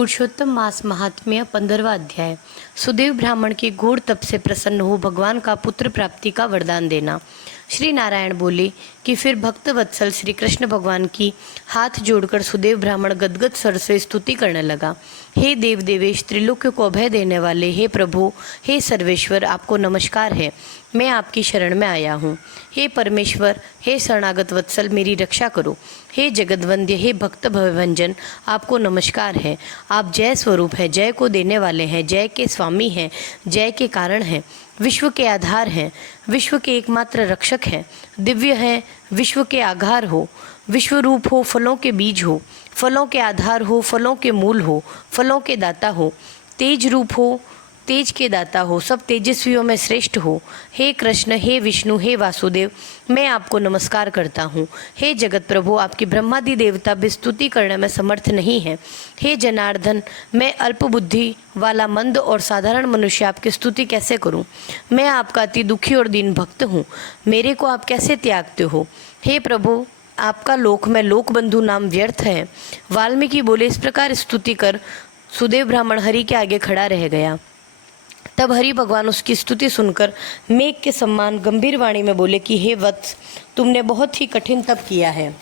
पुरुषोत्तम मास महात्म्य 15वां अध्याय। सुदेव ब्राह्मण के घोर तप से प्रसन्न हो भगवान का पुत्र प्राप्ति का वरदान देना। श्री नारायण बोले कि फिर भक्त वत्सल श्री कृष्ण भगवान की हाथ जोड़कर सुदेव ब्राह्मण गदगद स्वर से स्तुति करने लगा। हे देव देवेश, त्रिलोक्य को अभय देने वाले, हे प्रभु, हे सर्वेश्वर, आपको नमस्कार है। मैं आपकी शरण में आया हूँ। हे परमेश्वर, हे शरणागत वत्सल, मेरी रक्षा करो। हे जगदवंद्य, हे भक्त भवभंजन, आपको नमस्कार है। आप जय स्वरूप है, जय को देने वाले हैं, जय के स्वामी हैं, जय के कारण हैं, विश्व के आधार हैं, विश्व के एकमात्र रक्षक हैं, दिव्य हैं, विश्व के आधार हो, विश्व रूप हो, फलों के बीज हो, फलों के आधार हो, फलों के मूल हो, फलों के दाता हो, तेज रूप हो, तेज के दाता हो, सब तेजस्वियों में श्रेष्ठ हो। हे कृष्ण, हे विष्णु, हे वासुदेव, मैं आपको नमस्कार करता हूँ। हे जगत प्रभु, आपकी ब्रह्मादि देवता भी स्तुति करने में समर्थ नहीं है। हे जनार्दन, मैं अल्प बुद्धि वाला मंद और साधारण मनुष्य आपकी स्तुति कैसे करूँ। मैं आपका अति दुखी और दीन भक्त हूँ, मेरे को आप कैसे त्यागते हो। हे प्रभु, आपका लोक में लोक बंधु नाम व्यर्थ है। वाल्मीकि बोले, इस प्रकार स्तुति कर सुदेव ब्राह्मण हरि के आगे खड़ा रह गया। तब हरि भगवान उसकी स्तुति सुनकर मेघ के समान गंभीर वाणी में बोले कि हे वत्स, तुमने बहुत ही कठिन तप किया है,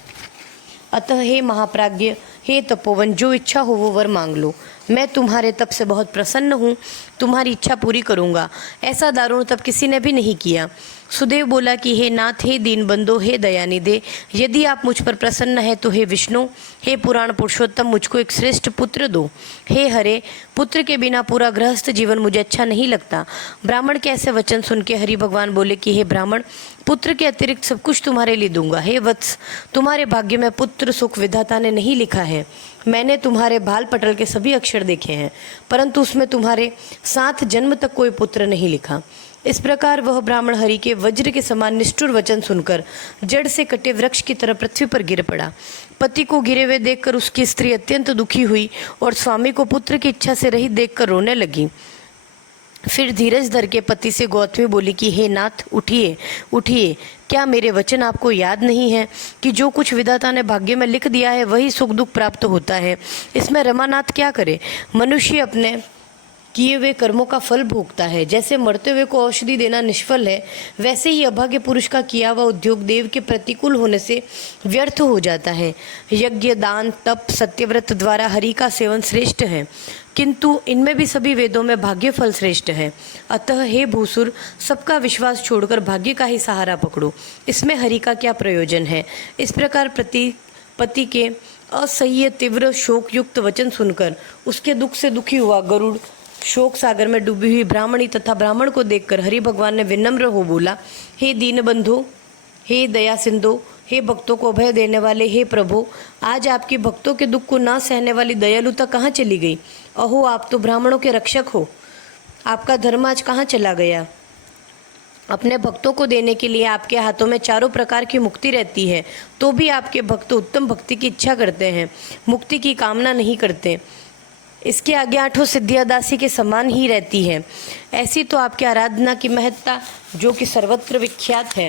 अतः हे महाप्राज्ञ, हे तपोवन, जो इच्छा हो वो वर मांग लो। मैं तुम्हारे तप से बहुत प्रसन्न हूँ, तुम्हारी इच्छा पूरी करूँगा। ऐसा दारुण तप किसी ने भी नहीं किया। सुदेव बोला कि हे नाथ, हे दीन बंधो, हे दयानिधे, यदि आप मुझ पर प्रसन्न हैं तो हे विष्णु, हे पुराण पुरुषोत्तम, मुझको एक श्रेष्ठ पुत्र दो। हे हरे, पुत्र के बिना पूरा गृहस्थ जीवन मुझे अच्छा नहीं लगता। ब्राह्मण के ऐसे वचन सुन के हरि भगवान बोले कि हे ब्राह्मण, पुत्र के अतिरिक्त सब कुछ तुम्हारे लिए दूंगा। हे वत्स, तुम्हारे भाग्य में पुत्र सुख विधाता ने नहीं लिखा है। मैंने तुम्हारे बाल पटल के सभी अक्षर देखे हैं, परंतु उसमें तुम्हारे 7 जन्म तक कोई पुत्र नहीं लिखा। इस प्रकार वह ब्राह्मण हरि के वज्र के समान निष्ठुर वचन सुनकर जड़ से कटे वृक्ष की तरह पृथ्वी पर गिर पड़ा। पति को गिरे हुए देखकर उसकी स्त्री अत्यंत दुखी हुई और स्वामी को पुत्र की इच्छा से रहित देखकर रोने लगी। फिर धीरज धर के पति से गौतमी बोली कि हे नाथ, उठिए उठिए, क्या मेरे वचन आपको याद नहीं है कि जो कुछ विधाता ने भाग्य में लिख दिया है वही सुख दुख प्राप्त होता है। इसमें रमानाथ क्या करे। मनुष्य अपने किए हुए कर्मों का फल भोगता है। जैसे मरते हुए को औषधि देना निष्फल है, वैसे ही अभागे पुरुष का किया हुआ उद्योग देव के प्रतिकूल होने से व्यर्थ हो जाता है। यज्ञ, दान, तप, सत्यव्रत द्वारा हरि का सेवन श्रेष्ठ है, किंतु इनमें भी सभी वेदों में भाग्य फल श्रेष्ठ है। अतः हे भूसुर, सबका विश्वास छोड़कर भाग्य का ही सहारा पकड़ो, इसमें हरि का क्या प्रयोजन है। इस प्रकार पति के असह्य तीव्र शोक युक्त वचन सुनकर उसके दुख से दुखी हुआ गरुड़ शोक सागर में डूबी हुई ब्राह्मणी तथा ब्राह्मण को देखकर हरि भगवान ने विनम्र हो बोला, हे दीन बंधु, हे दया सिंधु, हे भक्तों को अभय देने वाले, हे प्रभु, आज आपके भक्तों के दुख को ना सहने वाली दयालुता कहाँ चली गई। अहो, आप तो ब्राह्मणों के रक्षक हो, आपका धर्म आज कहाँ चला गया। अपने भक्तों को देने के लिए आपके हाथों में चारों प्रकार की मुक्ति रहती है, तो भी आपके भक्त उत्तम भक्ति की इच्छा करते हैं, मुक्ति की कामना नहीं करते। इसके आगे 8 सिद्धियां दासी के समान ही रहती है। ऐसी तो आपकी आराधना की महत्ता जो कि सर्वत्र विख्यात है।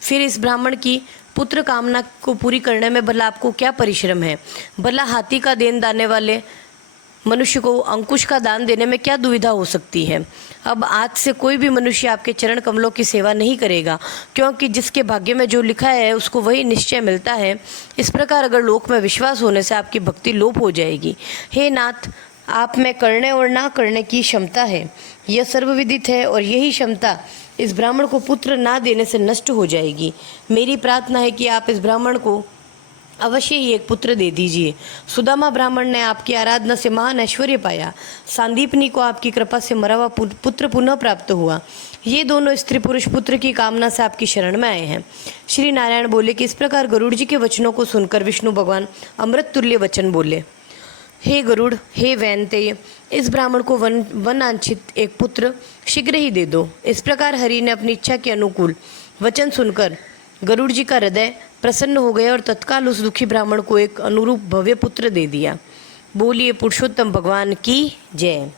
फिर इस ब्राह्मण की पुत्र कामना को पूरी करने में भला आपको क्या परिश्रम है। भला हाथी का देन दाने वाले मनुष्य को अंकुश का दान देने में क्या दुविधा हो सकती है। अब आज से कोई भी मनुष्य आपके चरण कमलों की सेवा नहीं करेगा, क्योंकि जिसके भाग्य में जो लिखा है उसको वही निश्चय मिलता है। इस प्रकार अगर लोक में विश्वास होने से आपकी भक्ति लोप हो जाएगी। हे नाथ, आप में करने और ना करने की क्षमता है, यह सर्वविदित है, और यही क्षमता इस ब्राह्मण को पुत्र ना देने से नष्ट हो जाएगी। मेरी प्रार्थना है कि आप इस ब्राह्मण को अवश्य ही एक पुत्र दे दीजिए। सुदामा ब्राह्मण ने आपकी आराधना से महान ऐश्वर्य पाया। सांदीपनी को आपकी कृपा से मरा हुआ पुत्र पुनः प्राप्त हुआ। ये दोनों स्त्री पुरुष पुत्र की कामना से आपकी शरण में आए हैं। श्री नारायण बोले कि इस प्रकार गरुड़ जी के वचनों को सुनकर विष्णु भगवान अमृत तुल्य वचन बोले, हे गरुड़, हे वैनतेय, इस ब्राह्मण को वनांछित एक पुत्र शीघ्र ही दे दो। इस प्रकार हरि ने अपनी इच्छा के अनुकूल वचन सुनकर गरुड़ जी का हृदय प्रसन्न हो गया और तत्काल उस दुखी ब्राह्मण को एक अनुरूप भव्य पुत्र दे दिया। बोलिए पुरुषोत्तम भगवान की जय।